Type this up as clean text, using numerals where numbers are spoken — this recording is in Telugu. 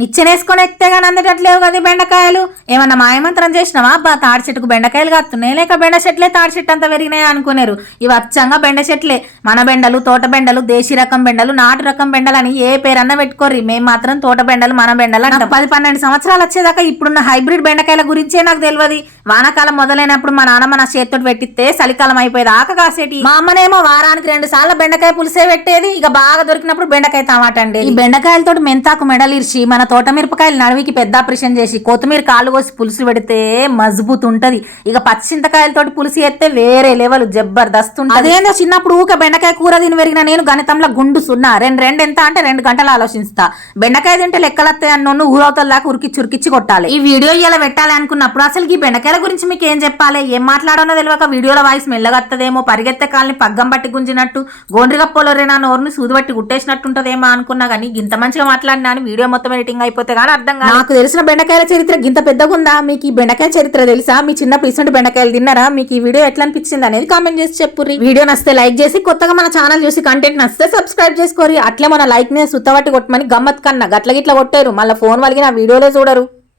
నిచ్చెనేసుకొని ఎక్కితే గానీ అందటట్లేవు కదా బెండకాయలు. ఏమన్నా మాయమంత్రం చేసినావా? అబ్బా తాడి చెట్టుకు బెండకాయలు కాస్తున్నాయి, లేక బెండ చెట్లే తాడి చెట్టు అంతా పెరిగినాయి అనుకునేరు. ఇవి అచ్చంగా బెండ చెట్లే. మన బెండలు, తోట బెండలు, దేశీ రకం బెండలు, నాటు రకం బెండలు అని ఏ పేరన్నా పెట్టుకోర్రి. మేము మాత్రం తోట బెండలు, మన బెండలు అంటాం. 10-12 సంవత్సరాలు వచ్చేదాకా ఇప్పుడున్న హైబ్రిడ్ బెండకాయల గురించే నాకు తెలియదు. వానాకాలం మొదలైనప్పుడు మా నాన్నమ్మ నా చేతితో పెట్టిస్తే చలికాలం అయిపోయేదాకా కాసేటి. మా అమ్మనేమో వారానికి 2 సార్లు బెండకాయ పులిసే పెట్టేది. ఇక బాగా దొరికినప్పుడు బెండకాయ టమాటా అండి. ఈ బెండకాయలతో మెంతాకు మెడలిర్చి మన తోట మిరపకాయలు నడువికి పెద్ద ఆపరేషన్ చేసి కొత్తిమీర కాళ్ళు కోసి పులుసు పెడితే మజబూత్ ఉంటది. ఇక పచ్చి చింతకాయలతోటి పులుసు ఎత్తే వేరే లెవెల్ జబర్దస్త్ ఉంటది. అదేందో చిన్నప్పుడు ఊక బెండకాయ కూర తిని పెరిగిన నేను గణితంలో గుండు సున్నా. 2 ఎంత అంటే 2 గంటలు ఆలోచిస్తా. బెండకాయ తింటే లెక్కలత్తాయి అన్నోను ఊరవతల దాకా ఉరికిచ్చి కొట్టాలి. ఈ వీడియో ఇలా పెట్టాలి అనుకున్నప్పుడు అసలు ఈ బెండకాయల గురించి మీకు ఏం చెప్పాలి, ఏం మాట్లాడానో తెలియక వీడియోల వాయిస్ మెల్లగత్తదేమో, పరిగెత్తే కాల్ని పగ్గం బట్టి గుంజినట్టు, గోండ్రిగప్పోలరేనా నోరుని సూది బట్టి గుట్టేసినట్టుంటదేమో అనుకున్నా కానీ ఇంత మంచిగా మాట్లాడినా అని వీడియో మొత్తం ఎడిటింగ్ అయిపోతే కానీ అర్థం కాదు. నాకు తెలిసిన బెండకాయల చరిత్ర గింత పెద్దగా ఉందా? మీకు ఈ బెండకాయ చరిత్ర తెలుసా? మీ చిన్నప్పుడు ఇటువంటి బెండకాయలు తిన్నారా? మీకు ఈ వీడియో ఎట్లా అనిపించింది అనేది కామెంట్ చేసి చెప్పుర్రి. వీడియో నచ్చితే లైక్ చేసి, కొత్తగా మన ఛానల్ చూసి కంటెంట్ నచ్చితే సబ్స్క్రైబ్ చేసుకోరి. అట్లే మన లైక్ ని సుత్తవట్టి కొట్టమని గమ్మత్ కన్నా గట్ల గిట్ల కొట్టారు, మళ్ళీ ఫోన్ వలిగి నా వీడియోలే చూడరు.